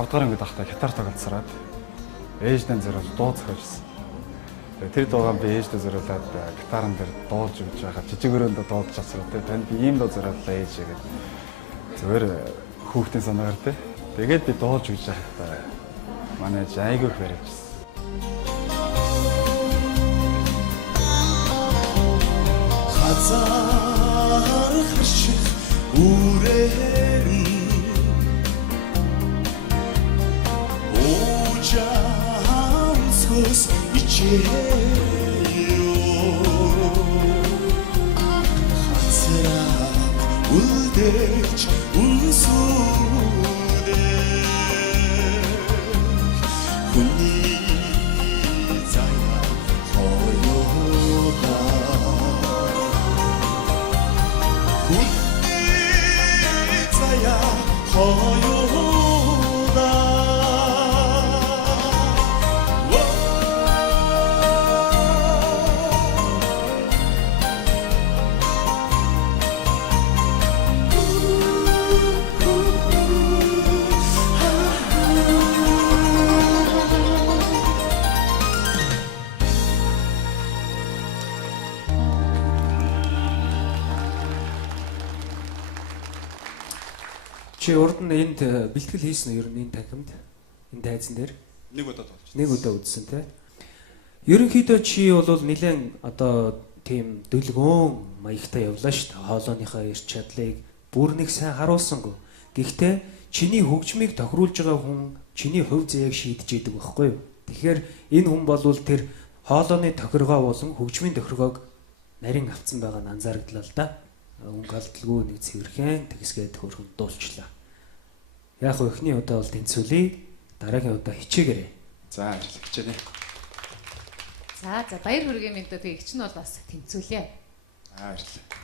Тавдгаар ангид ахта гитар тоглолцоод ээждэн зэрэг дуу зохиолсон. Тэр дуугаа би ээждээ зориулаад гитарын дээр дуулж өгч байгаа. Жижиг өрөөндөө дуулж чадсараа те танд би ийм дуу зориуллаа ээж гэдэг. Зүгээр хүүхдийн санаагаар те. Тэгээд би дуулж өгч байхдаа манай айгүй их барьжсэн. Хазар хашиг үрээр Jamsız içiyor Hatıra uldeç unsudek Huni zaya hoyoga Huni zaya hoyoga Чи урд нь энд бэлтгэл хийсэн үү ер нь энэ танхимд энэ тайзан дээр нэг удаа тоглож. Нэг удаа үзсэн тий. Ерөнхийдөө чи бол нэлээд одоо тийм дөлгөөн маягтай явлаа шүү дээ. Хоолойныхаа эрч чадлыг бүр нэг сайн харуулсангүй. Гэхдээ чиний хөгжмийг тохируулж байгаа хүн чиний хувь заяаг шийдэж идэг байхгүй юу? Тэгэхээр энэ хүн бол тэр хоолойны тохиргоо болон хөгжмийн тохиргоог нарийн авцсан байгаа нь анзаарагдлаа л да. Өнгө алдалгүй нэг цэвэрхэн тэгсгээд хөрхөн дуулчлаа. Яг хөө эхний удаа бол тэнцвүүлээ. Дараагийн удаа хичээгээрэй. За хичээнэ. За баяр хүргэе мэдээ тэг ихч нь бол бас тэнцвүүлээ. Баярлалаа.